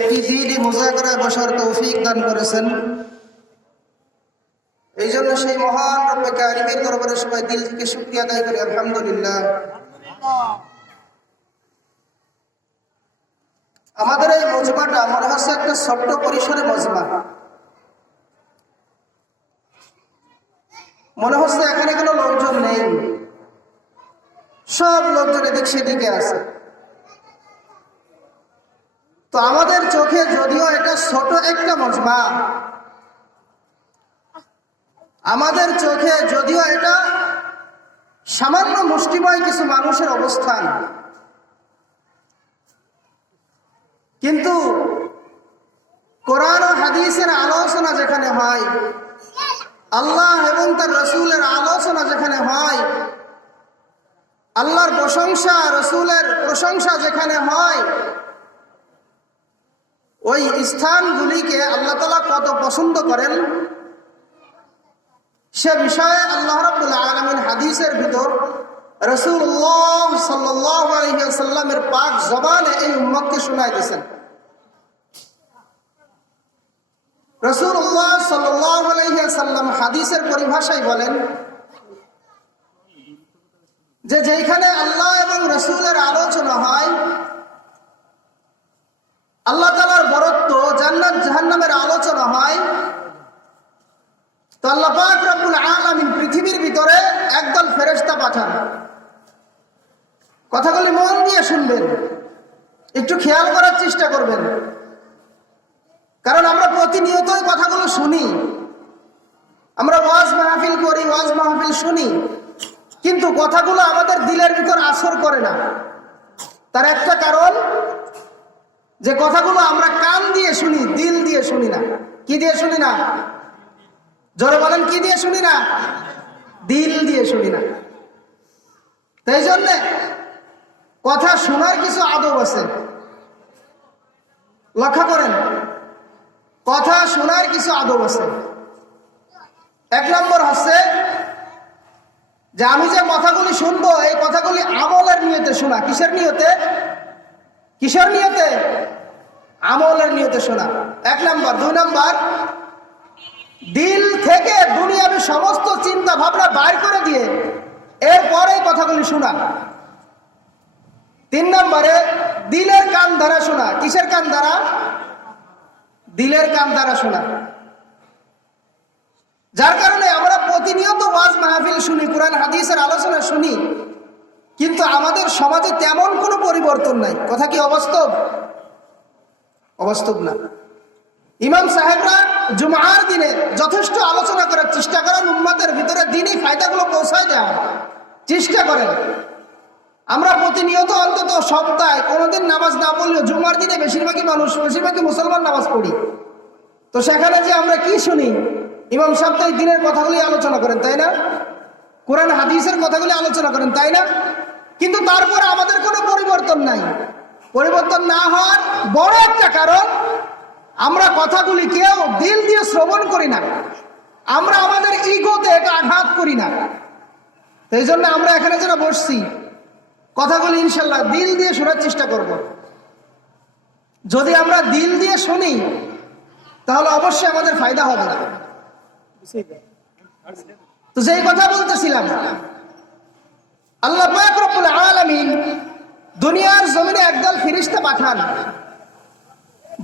একটি দিনই মুযাকারায় বসার তৌফিক দান করেছেন। এই জন্য সেই মহান রব্বে কারিমের দরবারে সবাই দিল থেকে শুকরিয়া আদায় করি, আলহামদুলিল্লাহ। আমাদের এই মজমাটা মনে হচ্ছে একটা ছোট্ট পরিসরে মজমা, মনে হচ্ছে এখানে কোনো লোকজন নেই, সব লোকজন এদিক সেদিকে আছে। তো আমাদের চোখে যদিও এটা ছোট একটা মজমা, আমাদের চোখে যদিও এটা সামান্য মুষ্টিময় কিছু মানুষের অবস্থান, কিন্তু কোরআন ও হাদিসের আলোচনা যেখানে হয়, আল্লাহ এবং তার রসুলের আলোচনা যেখানে হয়, আল্লাহর প্রশংসা রসুলের প্রশংসা যেখানে হয়, ওই স্থানগুলিকে আল্লাহ তাআলা কত পছন্দ করেন সে বিষয়ে আল্লাহ রাব্বুল আলামিন হাদিসের ভিতর রাসূলুল্লাহ সাল্লাল্লাহু আলাইহি ওয়াসাল্লামের পাক জবানে এই উম্মতকে শোনায় দিয়েছেন। রাসূলুল্লাহ সাল্লাল্লাহু আলাইহি ওয়াসাল্লাম হাদিসের পরিভাষায় বলেন যে যেখানে আল্লাহ এবং রাসূলের আলোচনা হয়, আল্লাহ তাআলার বরত্ব, জান্নাত জাহান্নামের আলোচনা হয়, তো আল্লাহ পাক রব্বুল আলামিন পৃথিবীর ভিতরে একদল ফেরেশতা পাঠান। কথাগুলি মন দিয়ে শুনবেন, একটু খেয়াল করার চেষ্টা করবেন, কারণ আমরা প্রতিনিয়তই কথাগুলো শুনি, আমরা ওয়াজ মাহফিল করি, ওয়াজ মাহফিল শুনি, কিন্তু কথাগুলো আমাদের দিলের ভিতর আসর করে না। তার একটা কারণ, যে কথাগুলো আমরা কান দিয়ে শুনি, দিল দিয়ে শুনি না। কি দিয়ে শুনি না? জোরে বলেন, কি দিয়ে শুনি না? দিল দিয়ে শুনি না। তাই জন্যে কথা শোনার কিছু আদব আছে, লক্ষ্য করেন, কথা শোনার কিছু আদব আছে। এক নম্বর হচ্ছে যে আমি যে কথাগুলি শুনবো, এই কথাগুলি আমলের নিয়তে শোনা। কিসের নিয়তে? কিসের নিয়তে? আমলের নিয়তে শোনা, এক নম্বর। দুই নম্বর, দিল থেকে দুনিয়াবি সমস্ত চিন্তা ভাবনা বাইর করে দিয়ে এরপরে কথাগুলি শোনা। তিন নম্বরে, দিলের কান দ্বারা শোনা। কিসের কান দ্বারা? দিলের কান দ্বারা শোনা। যার কারণে আমরা প্রতিনিয়ত ওয়াজ মাহফিল শুনি, কোরআন হাদিসের আলোচনা শুনি, কিন্তু আমাদের সমাজে তেমন কোনো পরিবর্তন নাই। কথা কি অবাস্তব? অবাস্তব না। ইমাম সাহেবরা জুমার দিনে যথেষ্ট আলোচনা করার চেষ্টা করেন, উম্মতের ভিতরে দিনই ফায়দাগুলো পৌঁছায় দেওয়ার চেষ্টা করেন। আমরা প্রতিনিয়ত অন্তত সপ্তাহে কোনোদিন নামাজ না পড়লেও জুমার দিনে বেশিরভাগই মুসলমান নামাজ পড়ি। তো সেখানে যে আমরা কি শুনি? ইমাম সাহেব তো এই দিনের কথাগুলি আলোচনা করেন, তাই না? কোরআন হাদিসের কথাগুলি আলোচনা করেন, তাই না? কিন্তু তারপর আমাদের কোনো পরিবর্তন নাই। পরিবর্তন না হওয়ার বড় একটা কারণ, আমরা কথাগুলি কেউ দিল দিয়ে শ্রবণ করি না, আমরা আমাদের ইগোতে এটা আঘাত করি না। এই জন্য আমরা এখানে যারা বসছি, কথাগুলি ইনশাল্লাহ দিল দিয়ে শোনার চেষ্টা করব। যদি আমরা দিল দিয়ে শুনি তাহলে অবশ্যই আমাদের ফায়দা হবে না। তো যেই কথা বলতেছিলাম, আল্লাহ পাক রব্বুল আলামিন দুনিয়ার জমিনে একদল ফেরেশতা পাঠান,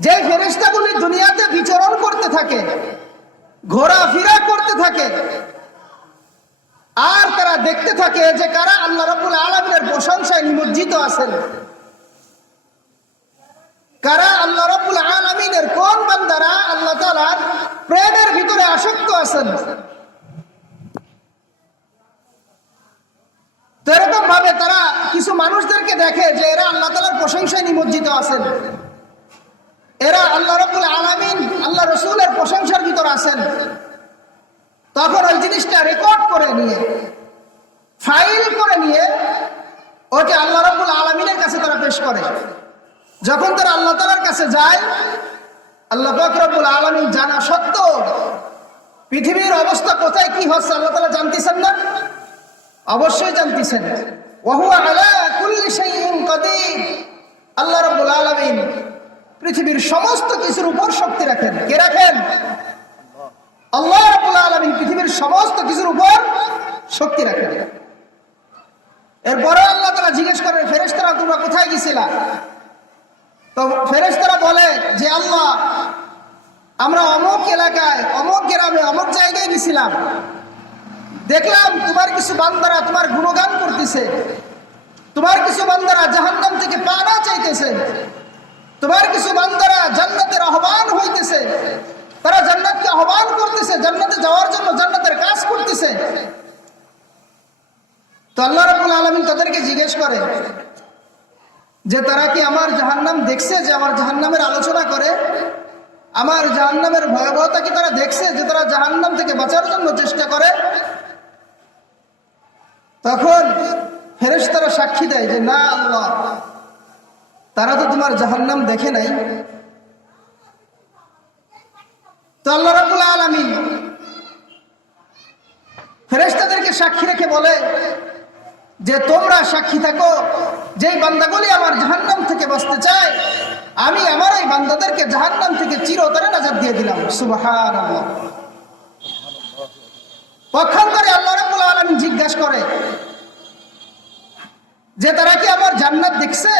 যে ফেরেশতাগুলি দুনিয়াতে বিচরণ করতে থাকে, ঘোরাফেরা করতে থাকে, আর তারা দেখতে থাকে যে কারা আল্লাহ রাব্বুল আলামিনের প্রশংসায় নিমজ্জিত আছেন, কারা আল্লাহ রাব্বুল আলামিনের কোন বান্দারা আল্লাহ তাআলার প্রেমের ভিতরে আসক্ত আছেন। তো এরকম ভাবে তারা কিছু মানুষদেরকে দেখে যে এরা আল্লাহ তাআলার প্রশংসায় নিমজ্জিত আছেন, এরা আল্লাহ রাব্বুল আলামিন আল্লাহ রসুলের প্রশংসার ভিতর আছেন। তখন ওই জিনিসটা রেকর্ড করে নিয়ে, ফাইল করে নিয়ে ওকে আল্লাহ রাব্বুল আলামিনের কাছে তারা পেশ করে। যখন তারা আল্লাহ তাআলার কাছে যায়, আল্লাহ পাক রব্বুল আলামিন জানা সত্ত্বেও পৃথিবীর অবস্থা কোথায় কি হচ্ছে আল্লাহ তাআলা জানতেছেন না? অবশ্যই জানতেছেন। ওয়া হুয়া আলা কুল্লি শাইইন কাদির। আল্লাহ রাব্বুল আলামিন পৃথিবীর সমস্ত কিছুর উপর শক্তি রাখেন। কে রাখেন? আল্লাহ রাব্বুল আলামিন পৃথিবীর সমস্ত কিছুর উপর শক্তি রাখেন। এরপরে আল্লাহ তাআলা জিজ্ঞেস করেন, ফেরেশতারা তোমরা কোথায় গেছিলা? তো ফেরেশতারা বলে যে আল্লাহ, আমরা অমুক এলাকায়, অমুক গ্রামে, অমুক জায়গায় গেছিলাম, দেখলাম তোমার কিছু বান্দারা তোমার গুণগান করতেছে, তোমার কিছু বান্দারা জাহান্নাম থেকে পানা চাইতেছে, তোমার কিছু বান্দারা জান্নাতের আহ্বান হইতেছে, তারা জান্নাতকে আহ্বান করতেছে, জান্নাতে যাওয়ার জন্য জান্নাতের কাজ করতেছে। তো আল্লাহ রাব্বুল আলামিন তাদেরকে জিজ্ঞেস করে যে তারা কি আমার জাহান্নাম দেখছে, যে আমার জাহান্নামের আলোচনা করে, আমার জাহান্নামের ভয়াবহতা কি তারা দেখছে, যে তারা জাহান্নাম থেকে বাঁচার জন্য চেষ্টা করে? তখন ফেরেশতারা সাক্ষী দেয় যে না আল্লাহ, তারা তো তোমার জাহান্নাম দেখে নাই। তো আল্লাহ রাব্বুল আলামিন ফেরেশতাদেরকে সাক্ষী রেখে বলে যে তোমরা সাক্ষী থাকো, যেই বান্দাগুলি আমার জাহান্নাম থেকে বাঁচতে চায়, আমি আমার এই বান্দাদেরকে জাহান্নাম থেকে চিরতরে নাজাত দিয়ে দিলাম। সুবহানাল্লাহ। পক্ষান্তরে আল্লাহ রাব্বুল আলামিন জিজ্ঞাসা করে যে তারা কি আমার জান্নাত দেখছে?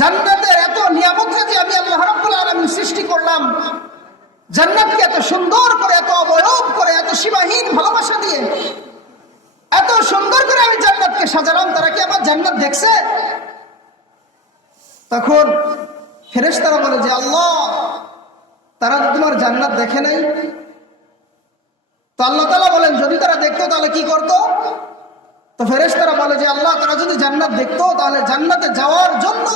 জান্নাতের এত নিয়ামত যে আমি আল্লাহ রাব্বুল আলামিন সৃষ্টি করলাম, জান্নাতকে এত সুন্দর করে, এত অবয়ব করে, এত সীমাহীন ভালোবাসা দিয়ে এত সুন্দর করে আমি জান্নাতকে সাজালাম, তারা কি আমার জান্নাত দেখছে? তখন ফেরেশতারা বলে যে আল্লাহ, তারা তো তোমার জান্নাত দেখে নাই। তো আল্লাহ তাআলা বলেন যদি তারা দেখতো তাহলে কি করতো? তো ফেরেশতারা বলে যে আল্লাহ, তারা যদি জান্নাত দেখতো তাহলে জান্নাতে যাওয়ার জন্য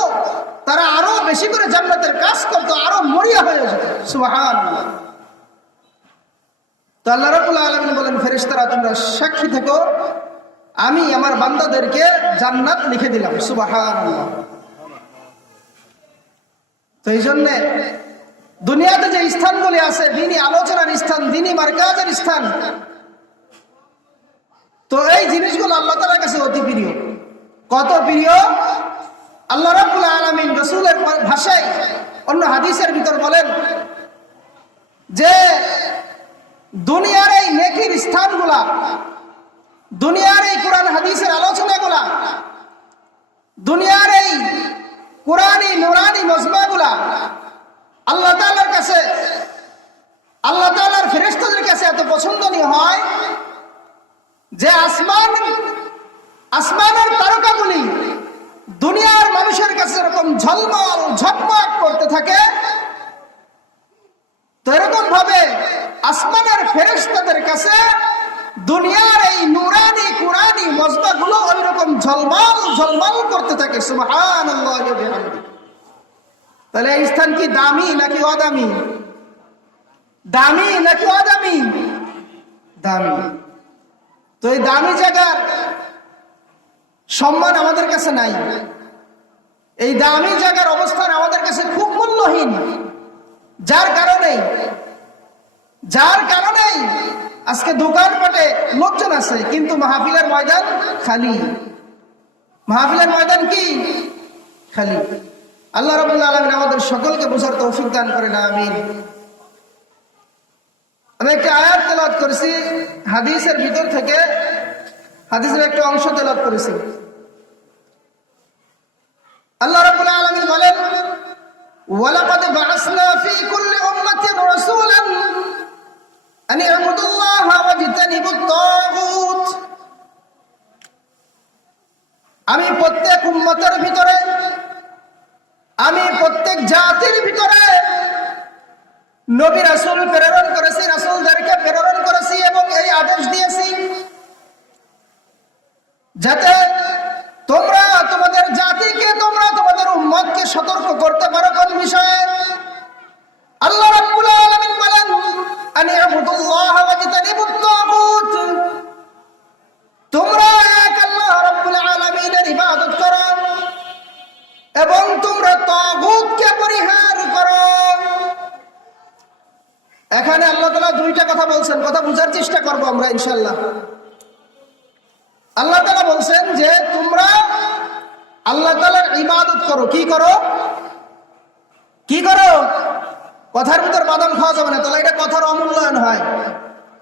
তারা আরো বেশি করে জান্নাতের কাজ করতো, আরো মরিয়া হয়ে যেত। সুবহানাল্লাহ। তো আল্লাহ রাব্বুল আলামিন বলেন ফেরেশতারা তোমরা সাক্ষী থেকো, আমি আমার বান্দাদেরকে জান্নাত লিখে দিলাম। সুবহানাল্লাহ। তো এই জন্য দুনিয়াতে যে স্থানগুলি আছে, দ্বীনি আলোচনার স্থান, দ্বীনি মারকাজের স্থান, তো এই জিনিসগুলো আল্লাহ তাআলার কাছে অতি প্রিয়। কত প্রিয়! আল্লাহ রাব্বুল আলামিন রাসূলের ভাষায় অন্য হাদিসের ভিতর বলেন যে দুনিয়ার এই নেকির স্থানগুলা, দুনিয়ার এই কোরআন হাদিসের আলোচনাগুলা, দুনিয়ার এই কোরআনী নুরানি মজমাগুলা আল্লাহ তাআলার কাছে, আল্লাহ তাআলার ফেরেশতাদের কাছে এত পছন্দনীয় হয় যে আসমানের তারকাগুলি দুনিয়ার মানুষের কাছে এরকম ঝলমল ঝকমক করতে থাকে, তো এরকম ভাবে আসমানের ফেরেশতাদের কাছে দুনিয়ার এই নুরানি কুরআনি মজমাগুলো ওইরকম ঝলমল ঝলমল করতে থাকে। সুবহানাল্লাহ। তাহলে এই স্থান কি দামি নাকি অদামি? দামি নাকি অদামি? দামি। তো এই দামি জায়গার সম্মান আমাদের কাছে নাই, এই দামি জায়গার অবস্থান আমাদের কাছে খুব মূল্যহীন, যার কারণেই আজকে দোকানপাটে লোকজন আছে কিন্তু মাহফিলের ময়দান খালি। মাহফিলের ময়দান কি? খালি। আল্লাহ রাব্বুল আলামিন আমাদের সকলকে বোঝার তৌফিক দান করেন, আমিন। আমি একটা আয়াত তেলাওয়াত করেছি হাদিসের ভিতর থেকে, হাদিসের একটা অংশ তেলাওয়াত করেছি। আল্লাহ রাব্বুল আলামিন বলেন ওয়ালাকাদ বাআসনা ফী কুল্লি উম্মাতিন রাসূলান আন ই'বুদুল্লাহা ওয়াজতানিবুত তাগুত। আমি প্রত্যেক উম্মতের ভিতরে, আমি প্রত্যেক জাতির ভিতরে নবী রাসূল প্রেরণ করেছি, রাসূলদেরকে প্রেরণ করেছি এবং এই আদেশ দিয়েছি যাতে তোমরা তোমাদের জাতিকে, তোমরা তোমাদের উম্মতকে সতর্ক করতে পারো কোন বিষয়ে? আল্লাহ রাব্বুল আলামিন বলেন আনি ইবুদুল্লাহ ওয়াজতানিবুত তাগুত, তোমরা এক আল্লাহ রাব্বুল আলামিনের ইবাদত করো এবং তোমরা তাগুতকে পরিহার করো। এখানে আল্লাহ তাআলা দুইটা কথা বলছেন, কথা বুঝার চেষ্টা করব আমরা ইনশাআল্লাহ। আল্লাহ তাআলা বলছেন যে তোমরা আল্লাহ তাআলার ইবাদত করো। কি করো? কথার ভিতর বাদাম খাওয়া যাবে না, তাহলে এটা কথার অমূল্যায়ন হয়।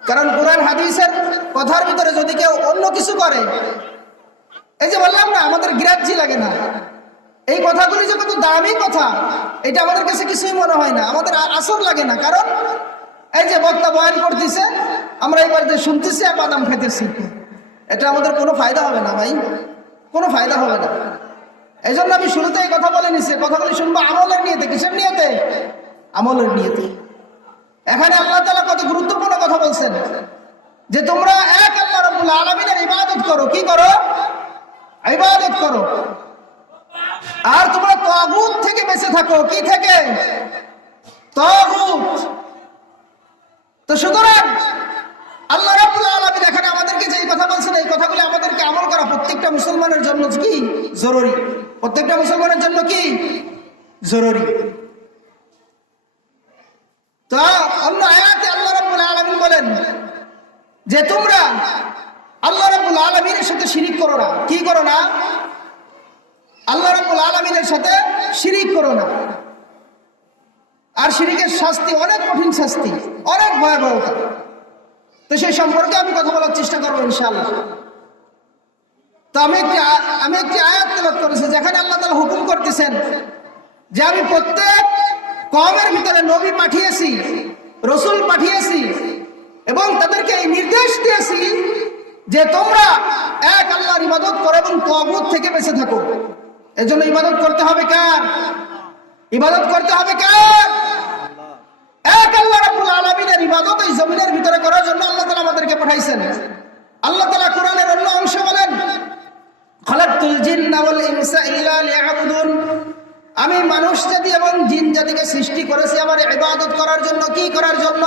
কারণ কোরআন হাদিসের কথার ভিতরে যদি কেউ অন্য কিছু করে, এই যে বললাম না আমাদের গ্রাহ্যই লাগে না, এই কথাগুলি যে কত দামি কথা এটা আমাদের কাছে কিছুই মনে হয় না, আমাদের আসর লাগে না। কারণ এই যে বক্তা বয়ান করতেছে, আমরা এবার যে শুনতেছি আর বাদাম খেতেছি, এটা আমাদের কোনো ফায়দা হবে না ভাই, কোনো ফায়দা হবে না। এই জন্য আমি শুরুতে এই কথা বলে নিছি, কথাগুলি শুনবো আমলের নিয়েতে। কিসের নিয়েতে? আমলের নিয়েতে। এখানে আল্লাহ তাআলা কত গুরুত্বপূর্ণ কথা বলছেন যে তোমরা এক আল্লাহ রাব্বুল আলামিনের ইবাদত করো। কি করো? ইবাদত করো। আর তোমরা তাগুত থেকে বেঁচে থাকো। কি থেকে? তাগুত। তো সুতরাং আল্লাহ রাব্বুল আলামিন এখানে আমাদেরকে যে কথা বলছেন, এই কথাগুলো আমাদেরকে আমল করা প্রত্যেকটা মুসলমানের জন্য কি জরুরি, প্রত্যেকটা মুসলমানের জন্য কি জরুরি। তো অন্য আয়াতে আল্লাহ রাব্বুল আলামিন বলেন যে তোমরা আল্লাহ রাব্বুল আলামিনের সাথে শিরিক করো না। কি করো না? আল্লাহ রাব্বুল আলামিনের সাথে শিরিক করো না। আর শিরিকের শাস্তি অনেক কঠিন শাস্তি, অনেক ভয়াবহতা। তো সেই সম্পর্কে আমি কথা বলার চেষ্টা করবো ইনশাআল্লাহ। তো আমি একটি আয়াত তেলাওয়াত করেছি যেখানে আল্লাহ তাআলা হুকুম করতেছেন যে আমি প্রত্যেক কওমের ভিতরে নবী পাঠিয়েছি, রসুল পাঠিয়েছি এবং তাদেরকে এই নির্দেশ দিয়েছি যে তোমরা এক আল্লাহর ইবাদত করো এবং তাগুত থেকে বেঁচে থাকো। এজন্য ইবাদত করতে হবে কার? ইবাদত করতে হবে কার? এক আল্লাহ রাব্বুল আলামিনের ইবাদত এই জমিনের ভিতরে করার জন্য আল্লাহ তাআলা আমাদেরকে পাঠাইছেন। আল্লাহ তাআলা কোরআনের অন্য অংশে বলেন, খালাকতুল জিন্না ওয়াল ইনসা ইল্লা লিয়াবুদুন, আমি মানুষ জাতি এবং জিন জাতিকে সৃষ্টি করেছি আমার ইবাদত করার জন্য। কি করার জন্য?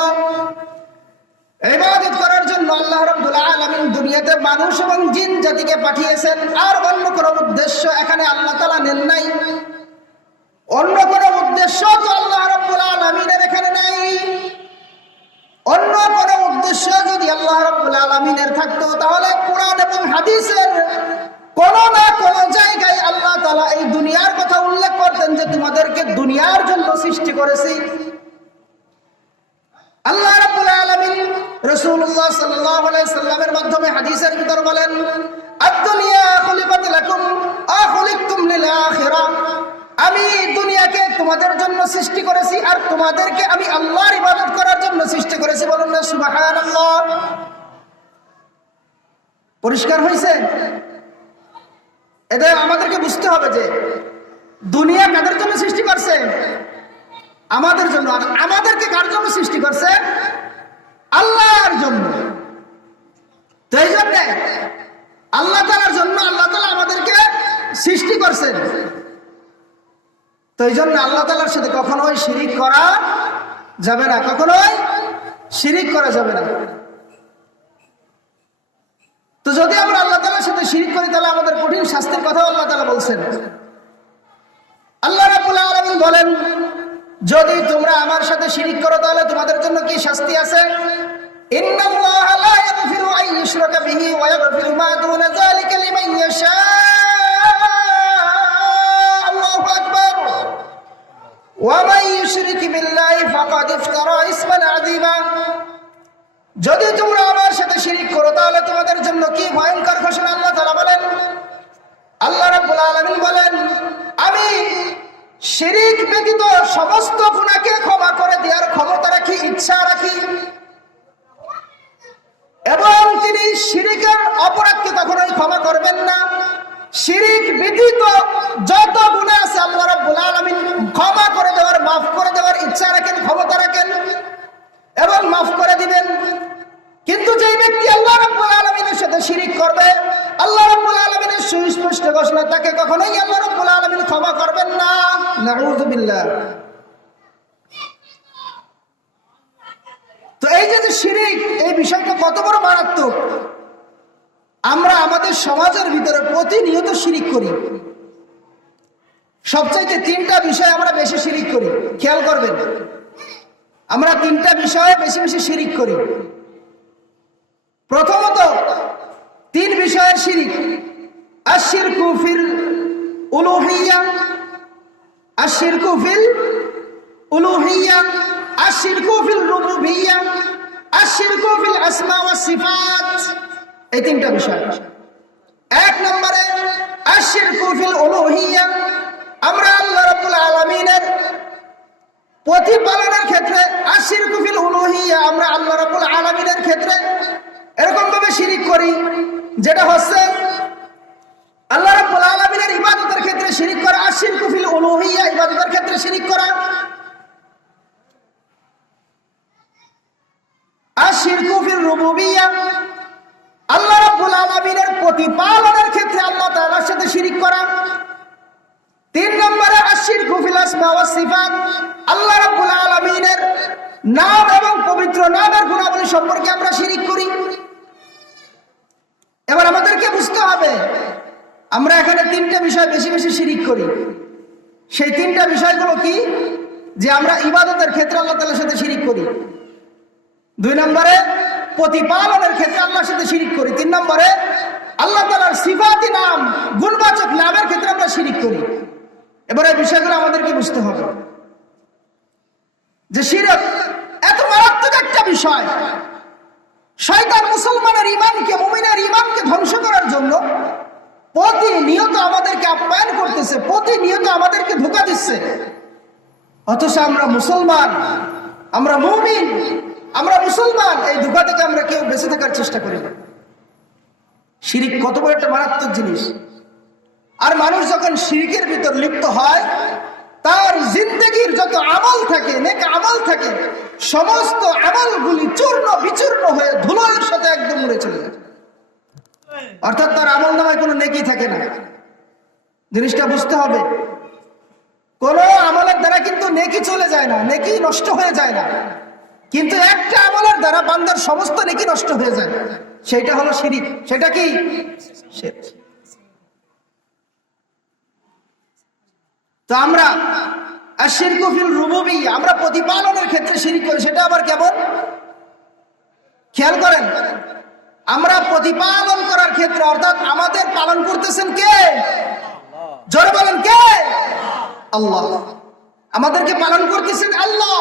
ইবাদত করার জন্য আল্লাহ রাব্বুল আলামিন দুনিয়াতে মানুষ এবং জিন জাতিকে পাঠিয়েছেন। আর অন্য কোনো উদ্দেশ্য এখানে আল্লাহ তাআলা নেন নাই, অন্য কোনো উদ্দেশ্য তো আল্লাহ রাব্বুল আলামিনের এখানে নাই। অন্য কোনো উদ্দেশ্য যদি আল্লাহ রাব্বুল আলামিনের থাকতো তাহলে কোরআন এবং হাদিসের কোন না কোন জায়গায় আল্লাহ তাআলা এই দুনিয়ার কথা উল্লেখ করতেন যে তোমাদেরকে দুনিয়ার জন্য সৃষ্টি করেছি। আল্লাহ রাব্বুল আলামিন রাসূলুল্লাহ সাল্লাল্লাহু আলাইহি সাল্লামের মাধ্যমে হাদিসের ভিতর বলেন, আদ-দুনিয়া খুলিকাত লাকুম আখলিকতুম লিল আখিরাহ, আমি দুনিয়াকে তোমাদের জন্য সৃষ্টি করেছি আর তোমাদেরকে আমি আল্লাহর ইবাদত করার জন্য সৃষ্টি করেছি। বলুন না সুবহানাল্লাহ। পরিষ্কার হয়েছে? এটা আমাদেরকে বুঝতে হবে যে দুনিয়া কাদের জন্য সৃষ্টি করছে? আমাদের জন্য। আর আমাদেরকে কার জন্য সৃষ্টি করছে? আল্লাহর জন্য। তো এই জন্য আল্লাহ তাআলার জন্য আল্লাহ তাআলা আমাদেরকে সৃষ্টি করছেন। তো এই জন্য আল্লাহ তাআলার সাথে কখনোই শিরিক করা যাবে না, কখনোই শিরিক করা যাবে না। তো যদি আমরা আল্লাহ তাআলার সাথে শিরিক করি তাহলে আমাদের কঠিন শাস্তির কথা আল্লাহ তাআলা বলছেন। আল্লাহ রাব্বুল আলামিন বলেন, যদি তোমরা আমার সাথে শিরিক করো তাহলে তোমাদের জন্য কি শাস্তি আছে? ইন্নাল্লাহা লা ইয়াগফিরু আন ইউশরাকা বিহি ওয়া ইয়াগফিরু মা দুনা যালিকা লিমান ইয়াশা। আল্লাহু আকবার। ওয়া মান ইউশরিক বিল্লাহি ফাকাদ ইফতারা ইসমান আযীমা। যদি তোমরা আমার সাথে শিরিক করো তাহলে তোমাদের জন্য কি ভয়ঙ্কর ঘোষণা আল্লাহ তাআলা বলেন। আল্লাহ রাব্বুল আলামিন বলেন, আমি শিরিক ব্যতীত সমস্ত গুনাহকে ক্ষমা করে দেওয়ার ক্ষমতা রাখি, ইচ্ছা রাখি, এবং তিনি শিরিকের অপরাধকে কখনোই ক্ষমা করবেন না। শিরিক ব্যতীত যত গুনাহ আছে আল্লাহ রাব্বুল আলামিন ক্ষমা করে দেওয়ার, মাফ করে দেওয়ার ইচ্ছা রাখেন, ক্ষমতা রাখেন এবং মাফ করে দিবেন। কিন্তু যেই ব্যক্তি আল্লাহ রাব্বুল আলামিনের সাথে শিরিক করবে, আল্লাহ রাব্বুল আলামিনের সুস্পষ্ট ঘোষণা, তাকে কখনোই আল্লাহ রাব্বুল আলামিন ক্ষমা করবেন না। নাউযু বিল্লাহ। তো এই যে শিরিক, এই বিষয়টা কত বড় মারাত্মক। আমরা আমাদের সমাজের ভিতরে প্রতিনিয়ত শিরিক করি। সবচাইতে তিনটা বিষয় আমরা বেশি শিরিক করি, খেয়াল করবেন। আমরা তিনটা বিষয়ে বেশি বেশি শিরিক করি। প্রথমত তিন বিষয়ের শিরিক, আশ-শিরকু ফিল উলুহিয়্যা, আশ-শিরকু ফিল উলুহিয়্যা, এই তিনটা বিষয়। এক নম্বরে আশিরকু ফিল উলুহিয়্যা, আমরা আল্লাহ রাব্বুল আলামিনের প্রতিপালনের ক্ষেত্রে আশিরকু ফিল উলুহিয়্যা, আমরা আল্লাহ রাব্বুল আলামিনের ক্ষেত্রে এরকম ভাবে শিরিক করি, যেটা হচ্ছে আল্লাহ রাব্বুল আলামিনের ইবাদতের ক্ষেত্রে শিরিক করা। আশিরকু ফিল উলুহিয়্যা, ইবাদতের ক্ষেত্রে শিরিক করা। আশিরকু ফিল রুবুবিয়্যা, আল্লাহ রাব্বুল আলামিনের প্রতিপালনের ক্ষেত্রে আল্লাহ তাআলার সাথে শিরিক করা। তিন নম্বরে আশিরকু ফিল আসমা ওয়াস সিফাত, আল্লাহ রাব্বুল আলামিনের নাম এবং পবিত্র নামের গুণাবলী সম্পর্কে আমরা শিরিক করি। এবার আমাদেরকে বুঝতে হবে আমরা এখানে তিনটা বিষয় বেশি বেশি শিরিক করি। সেই তিনটা বিষয়গুলো কি? যে আমরা ইবাদতের ক্ষেত্রে আল্লাহ তাআলার সাথে শিরিক করি। দুই নম্বরে প্রতিপালনের ক্ষেত্রে আল্লাহর সাথে শিরিক করি। তিন নম্বরে আল্লাহ তাআলার সিফাতি নাম, গুণবাচক নামের ক্ষেত্রে আমরা শিরিক করি। এবার এই বিষয়গুলো আমাদেরকে বুঝতে হবে যে শিরক এত মারাত্মক একটা বিষয়। শয়তান মুসলমানের ঈমানকে, মুমিনের ঈমানকে ধ্বংস করার জন্য প্রতিনিয়ত আমাদেরকে আপ্যায়ন করতেছে, প্রতিনিয়ত আমাদেরকে ধোঁকা দিচ্ছে। অথচ আমরা মুসলমান, আমরা মুমিন, আমরা মুসলমান, এই ধোঁকা থেকে আমরা কেউ বেঁচে থাকার চেষ্টা করি না। শিরিক কত বড় একটা মারাত্মক জিনিস। আর মানুষ যখন শিরিকের ভিতর লিপ্ত হয়, তার জিন্দেগির যত আমল থাকে, নেক আমল থাকে, সমস্ত আমলগুলি চূর্ণ বিচূর্ণ হয়ে ধুলোর সাথে একদম উড়ে চলে যায়। অর্থাৎ তার আমল নামায় কোনো নেকি থাকে না। জিনিসটা বুঝতে হবে, কোন আমলের দ্বারা কিন্তু নেকি চলে যায় না, নেকি নষ্ট হয়ে যায় না। কিন্তু একটা আমলের দ্বারা বান্দার সমস্ত নেকি নষ্ট হয়ে যায়, সেটা হলো শিরিক। সেটা কি? তো আমরা আশিরকু ফিল রুবুবিয়্যা, আমরা প্রতিপালনের ক্ষেত্রে শিরিক করি। সেটা আবার কেমন? খেয়াল করেন, আমরা প্রতিপালন করার ক্ষেত্রে, অর্থাৎ আমাদের পালন করতেছেন কে? জোরে বলেন কে? আল্লাহ। আমাদেরকে পালন করতেছেন আল্লাহ।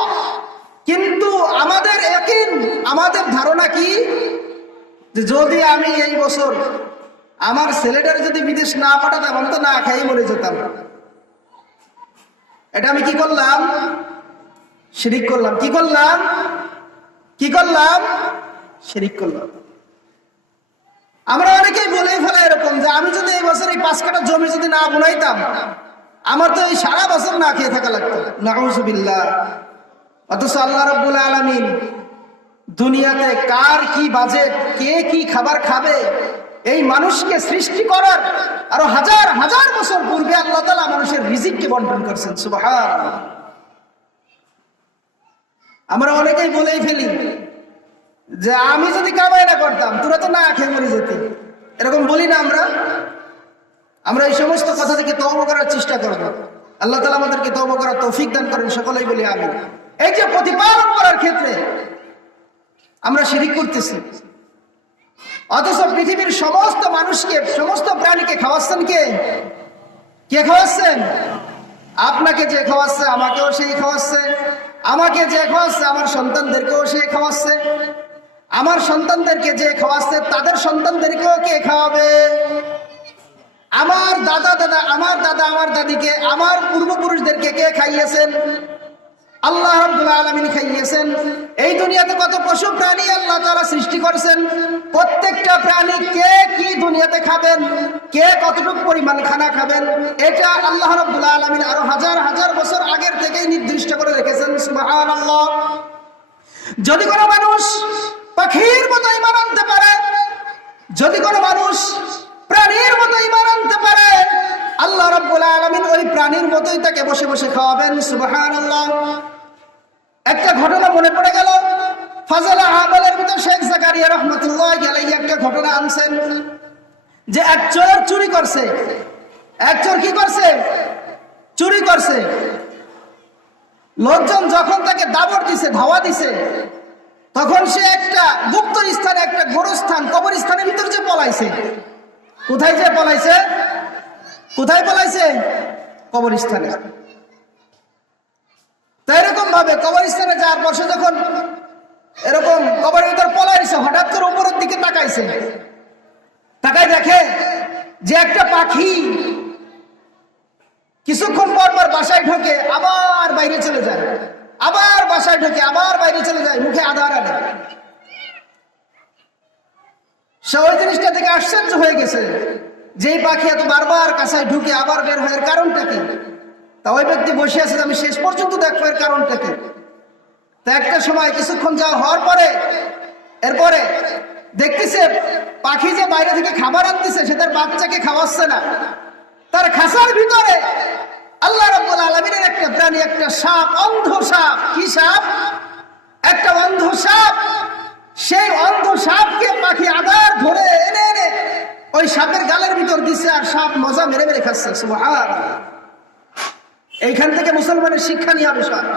কিন্তু আমাদের ইয়াকিন, আমাদের ধারণা কি? যে যদি আমি এই বছর আমার ছেলেটার যদি বিদেশ না পাঠাতাম, আমি তো না খাই মরে যেতাম। এটা আমি কি করলাম? শিরিক করলাম। কি করলাম? কি করলাম? শিরিক করলাম। আমরা অনেকেই বলেই ফেলে এরকম যে আমি যদি এই বছর এই 5 কাঠা জমি যদি না বুনাইতাম, আমার তো এই সারা বছর না খেয়ে থাকা লাগতো। নাউযুবিল্লাহ। অথচ আল্লাহ রাব্বুল আলামিন দুনিয়াতে কার কি বাজেট, কে কি খাবার খাবে, এই মানুষকে সৃষ্টি করার আরো হাজার হাজার বছর পূর্বে আল্লাহ তাআলা মানুষের রিজিককে বন্টন করছেন। সুবহানাল্লাহ। আমরা অনেকেই বলেই ফেলি যে আমি যদি কামাই না করতাম, তোরা তো না খেয়ে মরে যেতি। এরকম বলি না আমরা? আমরা এই সমস্ত কথা থেকে তওবা করার চেষ্টা করব। আল্লাহ তাআলা আমাদেরকে তওবা করার তৌফিক দান করেন, সকলেই বলি আমিন। এই যে প্রতিপালন করার ক্ষেত্রে আমরা শিরিক করতেছি, অথচ পৃথিবীর সমস্ত মানুষকে, সমস্ত প্রাণীকে খাওয়াচ্ছেন কে? কে খাওয়াচ্ছেন? আপনাকে যে খাওয়াচ্ছে, আমাকেও সেই খাওয়াচ্ছে। আমাকে যে খাওয়াচ্ছে, আমার সন্তানদেরকেও সেই খাওয়াচ্ছে। আমার সন্তানদেরকে যে খাওয়াচ্ছে, তাদের সন্তানদেরকেও কে খাওয়াবে? আমার দাদা দাদা, আমার দাদা, আমার দাদিকে, আমার পূর্বপুরুষদেরকে কে খাইয়েছেন? আল্লাহ রাব্বুল আলামিন খাইয়েছেন। এই দুনিয়াতে কত পশু প্রাণী আল্লাহ তাআলা সৃষ্টি করেছেন, প্রত্যেকটা প্রাণী কে কি দুনিয়াতে খাবেন, কে কতটুকু পরিমাণ খানা খাবেন, এটা আল্লাহ রাব্বুল আলামিন আরো হাজার হাজার বছর আগের থেকেই নির্দিষ্ট করে রেখেছেন। সুবহানাল্লাহ। যদি কোনো মানুষ পাখির মতো ঈমান আনতে পারে, যদি কোনো মানুষ প্রাণীর মতো ঈমান আনতে পারে, আল্লাহ রাব্বুল আলামিন ওই প্রাণীর মতোই তাকে বসে বসে খাওয়াবেন। সুবহানাল্লাহ। একটা ঘটনা মনে পড়ে গেল, ফাজলা আমলের ভিতর শেখ জাকারিয়া রাহমাতুল্লাহি আলাইহি একটা ঘটনা আনছেন যে এক চোর চুরি করছে। এক চোর কি করছে? চুরি করছে। লোকজন যখন তাকে দাবড় দিছে, ধাওয়া দিছে, তখন সে একটা গুপ্ত স্থানে, একটা গোরস্থান, কবরস্থানের ভিতর যে পলাইছে। কোথায় যে পলাইছে? কোথায় পলাইছে? কবরস্থানে। তাই এরকম ভাবে কবরস্থানে যাওয়ার পর সে যখন এরকম কবরের ভিতর পলাইছে, হঠাৎ করে উপরের দিকে তাকাইছে। তাকায় দেখে যে একটা পাখি কিছুক্ষণ পর পর বাসায় ঢোকে, আবার বাইরে চলে যায়, আবার বাসায় ঢোকে, আবার বাইরে চলে যায়, মুখে আধার আনে। সে ওই জিনিসটা থেকে আশ্চর্য হয়ে গেছে, যেই পাখি এত বারবার কাছায় ঢুকে আবার বের হয়, এর কারণটা কি? তা ওই ব্যক্তি বসে আছে, আমি শেষ পর্যন্ত দেখবো এর কারণটা কি। তা একটা সময় কিছুক্ষণ যাওয়া হওয়ার পরে এরপরে দেখতেছে পাখি যে বাইরে থেকে খাবার আনতেছে সে তার বাচ্চাকে খাওয়াচ্ছে না, তার খাঁচার ভিতরে আল্লাহ রাব্বুল আলামিনের একটা প্রাণী, একটা সাপ, অন্ধ সাপ। কি সাপ? একটা অন্ধ সাপ। সেই অন্ধ সাপকে পাখি আদার ধরে এনে এনে ওই সাপের গালের ভিতর দিছে, আর সাপ মজা মেরে মেরে খাচ্ছে। সুবহানাল্লাহ। এইখান থেকে মুসলমানের শিক্ষা নিয়ে বিষয়।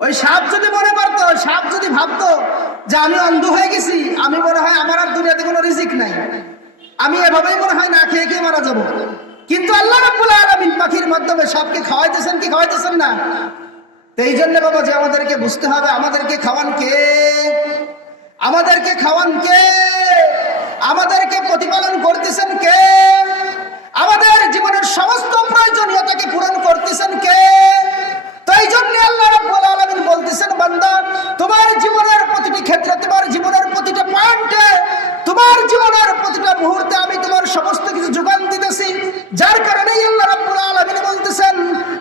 ওই সাপ যদি মনে করতো, সাপ যদি ভাবতো যে আমি অন্ধ হয়ে গেছি, আমি মনে হয় আমার আর দুনিয়াতে কোনো রিজিক নাই, আমি এভাবেই মনে হয় না খেয়ে খেয়ে মারা যাবো, কিন্তু আল্লাহ রাব্বুল আলামিন পাখির মাধ্যমে সাপকে খাওয়াইতেছেন কি খাওয়াইতেছেন না? তো এই জন্য বাবা যে আমাদেরকে বুঝতে হবে, আমাদেরকে খাওয়ান কে? আমাদেরকে খাওয়ান কে? আমাদেরকে প্রতিপালন করতেছেন কে? আমাদের জীবনের সমস্ত প্রয়োজনীয়তাকে পূরণ করতেছেন কে? তো এই জন্য আল্লাহ রাব্বুল আলামিন বলতেছেন, বান্দা তোমার জীবনের প্রতিটি ক্ষেত্রে, তোমার জীবনের প্রতিটা পয়েন্টে, তোমার জীবনের প্রতিটা মুহূর্তে আমি তোমার সমস্ত কিছু যোগান দিতেছি। যার কারণে আল্লাহ রাব্বুল আলামিন বলতেছেন,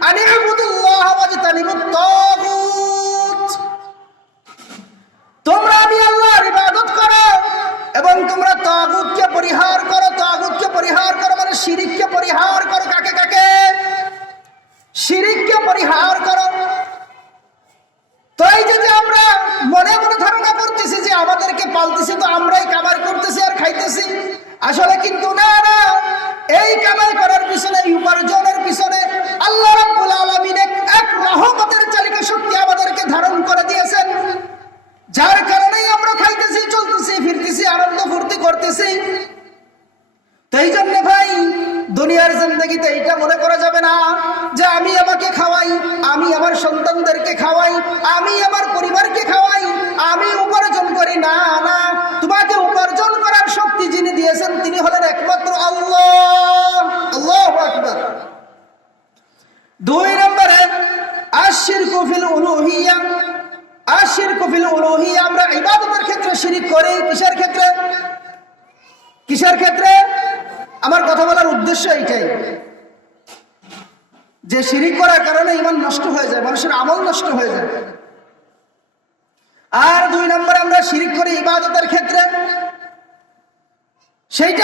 আনি'বুদুল্লাহ ওয়াজতানিবুত তাগুত, তোমরা আমি আল্লাহর ইবাদত করো এবং তোমরা তাগুতকে পরিহার করো। তাগুতকে পরিহার করো মানে শিরিককে পরিহার করো। কাকে কাকে? শিরিককে পরিহার করো। তো এই যে আমরা মনে মনে ধারণা করতেছি যে আমাদেরকে পালতেছি, তো আমরাই কামাই করতেছি আর খাইতেছি, আসলে কিন্তু না না। এই কামাই করার পিছনে, এই উপার্জনের পিছনে আল্লাহ রাব্বুল আলামিন এক রহমতের চালিকা শক্তি আমাদেরকে ধারণ করে দিয়েছেন, যার কারণেই আমরা খাইতেছি, চলতেছি, ফিরতেছি, আনন্দ ফুর্তি করতেছি। তো এই জন্য ভাই দুনিয়ার জিন্দেগিতে এইটা মনে করা যাবে না যে আমি আমাকে খাওয়াই, আমি আমার সন্তানদেরকে খাওয়াই, আমি আমার পরিবারকে খাওয়াই, আমি উপার্জন করি। না না, তোমাকে উপার্জন করার শক্তি যিনি দিয়েছেন তিনি হলেন একমাত্র আল্লাহ। আল্লাহু আকবার। 2 নম্বরে আশিরকু ফিল উলুহিয়্যাহ। আশিরকু ফিল উলুহিয়্যাহ, আমরা ইবাদতের ক্ষেত্রে শিরিক করি। কিসের ক্ষেত্রে? কিসের ক্ষেত্রে? আমার কথা বলার উদ্দেশ্য এইটাই যে শিরিক করার কারণে ঈমান নষ্ট হয়ে যায়, মানুষের আমল নষ্ট হয়ে যায়। আর 2 নম্বরে আমরা শিরিক করি ইবাদতের ক্ষেত্রে।